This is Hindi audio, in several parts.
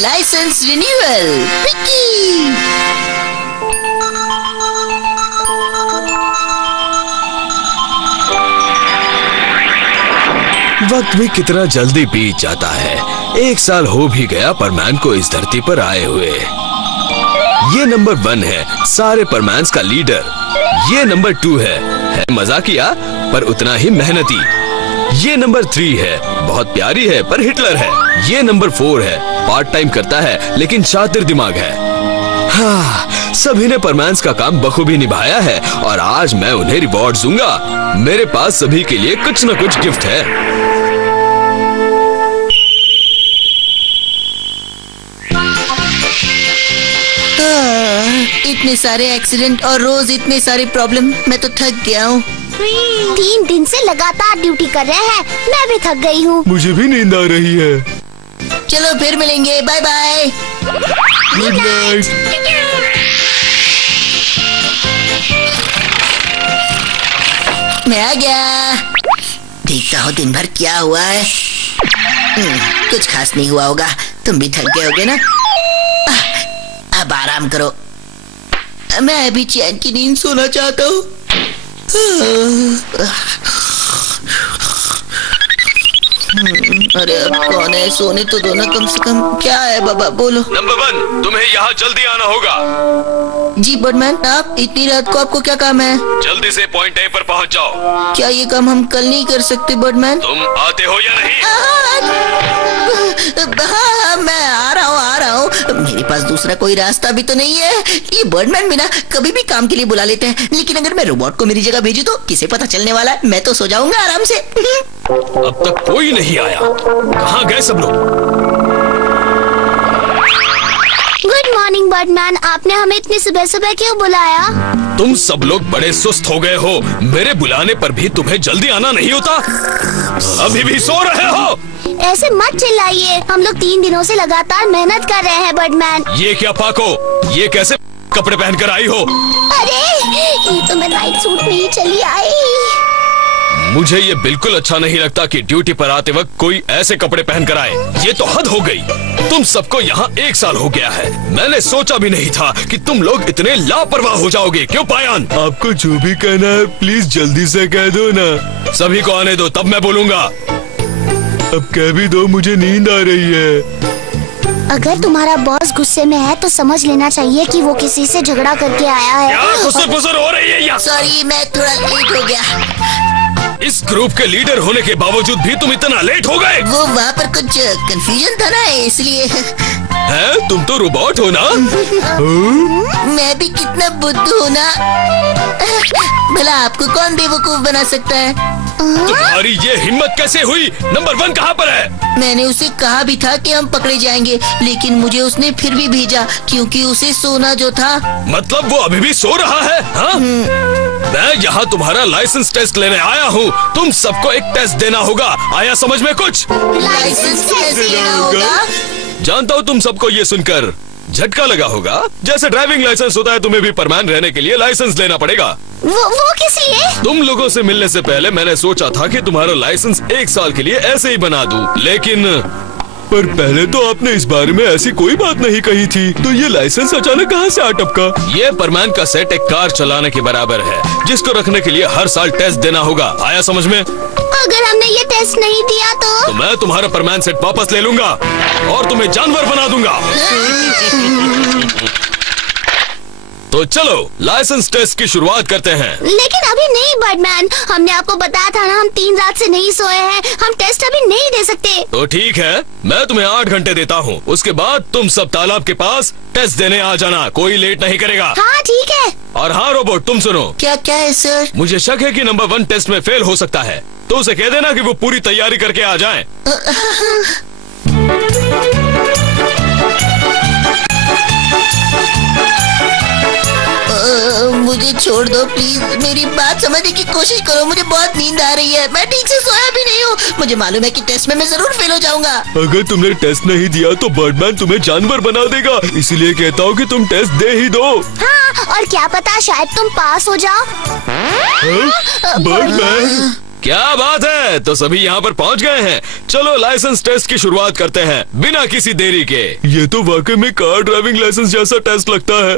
Licence renewal. वक्त भी कितना जल्दी बीत जाता है। 1 साल हो भी गया परमैन को इस धरती पर आए हुए। ये नंबर 1 है, सारे परमैन्स का लीडर। ये नंबर 2 है मजाकिया पर उतना ही मेहनती। ये नंबर 3 है, बहुत प्यारी है पर हिटलर है। ये नंबर 4 है, पार्ट टाइम करता है लेकिन शातिर दिमाग है। हाँ, सभी ने परमैन्स का काम बखूबी निभाया है और आज मैं उन्हें रिवॉर्ड दूंगा। मेरे पास सभी के लिए कुछ न कुछ गिफ्ट है। इतने सारे एक्सीडेंट और रोज इतने सारे प्रॉब्लम, मैं तो थक गया हूँ। 3 दिन से लगातार ड्यूटी कर रहे हैं, मैं भी थक गई हूँ। मुझे भी नींद आ रही है। चलो फिर मिलेंगे, बाय बाय। Good night. मैं आ गया। देखता हूँ दिन भर क्या हुआ है। कुछ खास नहीं हुआ होगा। तुम भी थक गए होगे ना? अब आराम करो। मैं अभी चैन की नींद सोना चाहता हूँ। अरे अब कौन है? सोने तो दो ना कम से कम। क्या है बाबा, बोलो। नंबर 1, तुम्हें यहाँ जल्दी आना होगा। जी बर्डमैन, आप इतनी रात को आपको क्या काम है? जल्दी से पॉइंट ए पर पहुँच जाओ। क्या ये काम हम कल नहीं कर सकते बर्डमैन? तुम आते हो या नहीं? हाँ, मैं आ रहा हूँ। मेरे पास दूसरा कोई रास्ता भी तो नहीं है। ये बर्डमैन भी ना कभी भी काम के लिए बुला लेते हैं, लेकिन अगर मैं रोबोट को मेरी जगह भेजूं तो किसे पता चलने वाला है? मैं तो सो जाऊंगा आराम से। अब तक कोई नहीं आया। कहाँ गए सब लोग? गुड मॉर्निंग बर्डमैन, आपने हमें इतनी सुबह सुबह क्यों बुलाया? तुम सब लोग बड़े सुस्त हो गए हो। मेरे बुलाने पर भी तुम्हें जल्दी आना नहीं होता? अभी भी सो रहे हो? ऐसे मत चिल्लाइए, हम लोग 3 दिनों से लगातार मेहनत कर रहे हैं बर्डमैन। ये क्या पाको, ये कैसे कपड़े पहनकर आई हो? अरे ये तो मैं नाइट सूट में ही चली आई। मुझे ये बिल्कुल अच्छा नहीं लगता कि ड्यूटी पर आते वक्त कोई ऐसे कपड़े पहन कर आए। ये तो हद हो गई। तुम सबको यहाँ 1 साल हो गया है। मैंने सोचा भी नहीं था कि तुम लोग इतने लापरवाह हो जाओगे। क्यों पायान? आपको जो भी कहना है प्लीज जल्दी से कह दो ना। सभी को आने दो, तब मैं बोलूँगा। अब कह भी दो, मुझे नींद आ रही है। अगर तुम्हारा बॉस गुस्से में है तो समझ लेना चाहिए कि वो किसी से झगड़ा करके आया है। क्या गुस्सर हो रही है यहाँ? सॉरी, मैं थोड़ा लेट हो गया। इस ग्रुप के लीडर होने के बावजूद भी तुम इतना लेट हो गए? वो वहाँ पर कुछ कंफ्यूजन था ना, इसलिए। है? तुम तो रोबोट हो ना? मैं भी कितना बुद्धू हूँ ना। भला आपको कौन बेवकूफ बना सकता है? तुम्हारी ये हिम्मत कैसे हुई? नंबर 1 कहाँ पर है? मैंने उसे कहा भी था कि हम पकड़े जाएंगे, लेकिन मुझे उसने फिर भी भेजा क्योंकि उसे सोना जो था। मतलब वो अभी भी सो रहा है? हाँ? मैं यहाँ तुम्हारा लाइसेंस टेस्ट लेने आया हूँ। तुम सबको एक टेस्ट देना होगा। आया समझ में कुछ? लाइसेंस कैसे लेना होगा? जानता हूँ तुम सबको ये सुनकर झटका लगा होगा। जैसे ड्राइविंग लाइसेंस होता है, तुम्हें भी परमैन रहने के लिए लाइसेंस लेना पड़ेगा। वो किस लिए? तुम लोगों से मिलने से पहले मैंने सोचा था कि तुम्हारा लाइसेंस 1 साल के लिए ऐसे ही बना दूं, लेकिन पर पहले तो आपने इस बारे में ऐसी कोई बात नहीं कही थी, तो ये लाइसेंस अचानक कहाँ से आ टपका? ये परमैन का सेट एक कार चलाने के बराबर है, जिसको रखने के लिए हर साल टेस्ट देना होगा। आया समझ में? अगर हमने ये टेस्ट नहीं दिया तो मैं तुम्हारा परमैन सेट वापस ले लूंगा और तुम्हें जानवर बना दूंगा। तो चलो लाइसेंस टेस्ट की शुरुआत करते हैं। लेकिन अभी नहीं बर्डमैन, हमने आपको बताया था ना, हम 3 रात से नहीं सोए हैं। हम टेस्ट अभी नहीं दे सकते। तो ठीक है, मैं तुम्हें 8 घंटे देता हूँ। उसके बाद तुम सब तालाब के पास टेस्ट देने आ जाना। कोई लेट नहीं करेगा। हाँ ठीक है। और हाँ रोबोट, तुम सुनो। क्या क्या है सर? मुझे शक है कि नंबर 1 टेस्ट में फेल हो सकता है, तो उसे कह देना कि वो पूरी तैयारी करके आ जाए। मुझे छोड़ दो प्लीज। मेरी बात समझने की कोशिश करो। मुझे बहुत नींद आ रही है। मैं ठीक से सोया भी नहीं हूँ। मुझे मालूम है कि टेस्ट में मैं जरूर फेल हो जाऊंगा। अगर तुमने टेस्ट नहीं दिया तो बर्डमैन तुम्हें जानवर बना देगा। इसीलिए कहता हूँ कि तुम टेस्ट दे ही दो। हाँ, और क्या पता शायद तुम पास हो जाओ। बर्डमैन, क्या बात है, तो सभी यहाँ पर पहुँच गए हैं। चलो लाइसेंस टेस्ट की शुरुआत करते हैं बिना किसी देरी के। ये तो वाकई में कार ड्राइविंग लाइसेंस जैसा टेस्ट लगता है।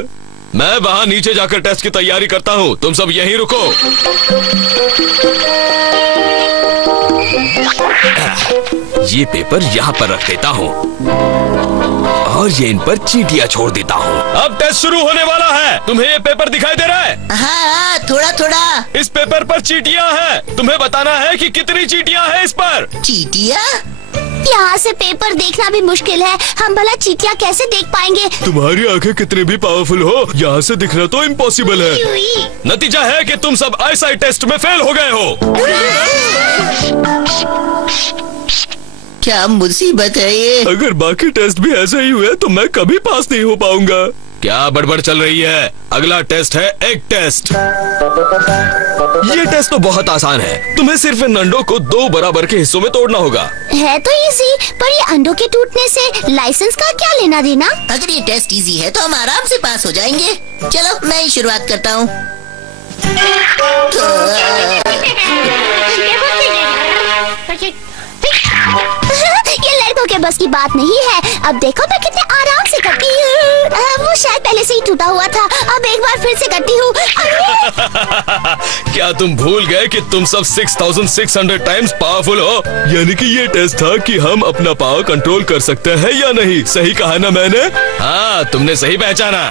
मैं वहाँ नीचे जाकर टेस्ट की तैयारी करता हूँ, तुम सब यहीं रुको। ये पेपर यहाँ पर रख देता हूँ और ये इन पर चींटियाँ छोड़ देता हूँ। अब टेस्ट शुरू होने वाला है। तुम्हें ये पेपर दिखाई दे रहा है? हाँ, थोड़ा थोड़ा। इस पेपर पर चींटियाँ हैं। तुम्हें बताना है कि कितनी चींटियाँ हैं इस पर। चींटियाँ? यहाँ से पेपर देखना भी मुश्किल है, हम भला चींटियाँ कैसे देख पाएंगे? तुम्हारी आंखें कितनी भी पावरफुल हो, यहाँ से दिखना तो इम्पॉसिबल है। नतीजा है कि तुम सब आईसाइट टेस्ट में फेल हो गए हो। क्या मुसीबत है ये? अगर बाकी टेस्ट भी ऐसे ही हुए तो मैं कभी पास नहीं हो पाऊंगा। क्या बड़बड़ चल रही है? अगला टेस्ट है एग टेस्ट। ये टेस्ट तो बहुत आसान है। तुम्हें सिर्फ इन अंडों को 2 बराबर के हिस्सों में तोड़ना होगा। है तो इजी, पर ये अंडों के टूटने से लाइसेंस का क्या लेना देना? अगर ये टेस्ट इजी है तो हम आराम से पास हो जाएंगे। चलो मैं ही शुरुआत करता हूँ। ये लड़कों के बस की बात नहीं है। अब देखो मैं कितने आराम से करती हूँ। वो शायद पहले से ही टूटा हुआ था, अब एक बार फिर से करती हूँ। क्या तुम भूल गए कि तुम सब 6600 टाइम्स पावरफुल हो? यानी कि ये टेस्ट था कि हम अपना पावर कंट्रोल कर सकते हैं या नहीं। सही कहा ना मैंने? हाँ, तुमने सही पहचाना।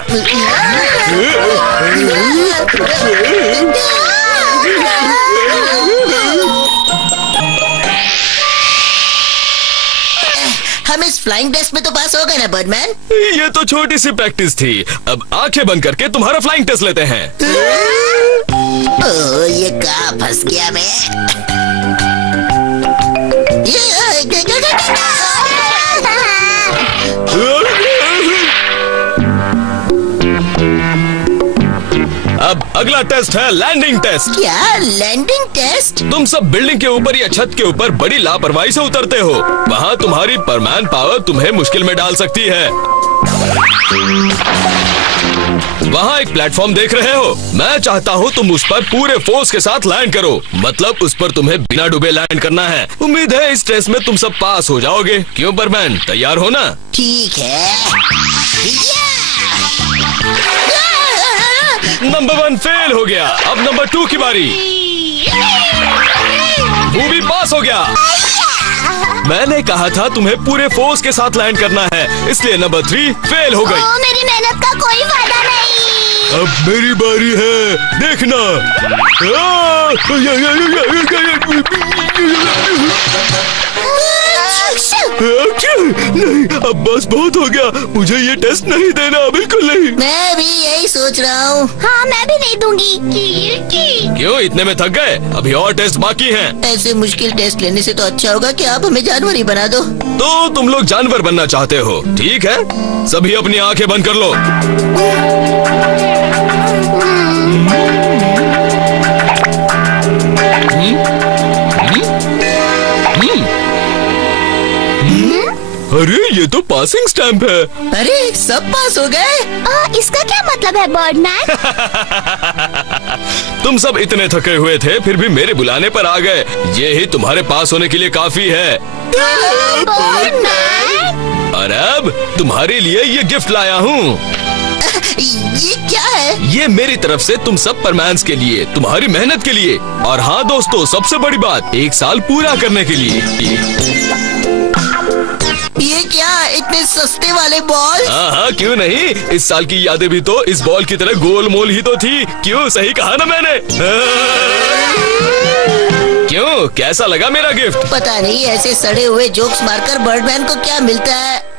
हम इस फ्लाइंग टेस्ट में तो पास हो गए ना बर्डमैन? ये तो छोटी सी प्रैक्टिस थी। अब आंखें बंद करके तुम्हारा फ्लाइंग टेस्ट लेते हैं। ओह, ये कहाँ फंस गया मैं? अब अगला टेस्ट है लैंडिंग टेस्ट। क्या लैंडिंग टेस्ट? तुम सब बिल्डिंग के ऊपर या छत के ऊपर बड़ी लापरवाही से उतरते हो। वहाँ तुम्हारी परमैन पावर तुम्हें मुश्किल में डाल सकती है। वहाँ एक प्लेटफॉर्म देख रहे हो? मैं चाहता हूँ तुम उस पर पूरे फोर्स के साथ लैंड करो। मतलब उस पर तुम्हें बिना डूबे लैंड करना है। उम्मीद है इस टेस्ट में तुम सब पास हो जाओगे। क्यों परमैन, तैयार हो ना? ठीक है। नंबर 1 फेल हो गया। अब नंबर 2 की बारी। वो भी पास हो गया। मैंने कहा था तुम्हें पूरे फोर्स के साथ लैंड करना है, इसलिए नंबर 3 फेल हो गई। मेरी मेहनत का कोई फायदा नहीं। अब मेरी बारी है, देखना। नहीं, अब बस बहुत हो गया। मुझे ये टेस्ट नहीं देना, बिल्कुल नहीं। मैं भी यही सोच रहा हूँ। हाँ, मैं भी नहीं दूंगी। क्यों, इतने में थक गए? अभी और टेस्ट बाकी हैं। ऐसे मुश्किल टेस्ट लेने से तो अच्छा होगा कि आप हमें जानवर ही बना दो। तो तुम लोग जानवर बनना चाहते हो? ठीक है, सभी अपनी आंखें बंद कर लो। अरे ये तो पासिंग स्टैंप है। अरे सब पास हो गए। इसका क्या मतलब है बर्डमैन? तुम सब इतने थके हुए थे फिर भी मेरे बुलाने पर आ गए। ये ही तुम्हारे पास होने के लिए काफी है। और अब तुम्हारे लिए ये गिफ्ट लाया हूँ। ये क्या है? ये मेरी तरफ से तुम सब परमैन्स के लिए, तुम्हारी मेहनत के लिए। और हाँ दोस्तों, सबसे बड़ी बात, 1 साल पूरा करने के लिए। ये क्या, इतने सस्ते वाले बॉल? हाँ, क्यों नहीं। इस साल की यादें भी तो इस बॉल की तरह गोल मोल ही तो थी। क्यों, सही कहा ना मैंने? क्यों, कैसा लगा मेरा गिफ्ट? पता नहीं ऐसे सड़े हुए जोक्स मारकर बर्डमैन को क्या मिलता है।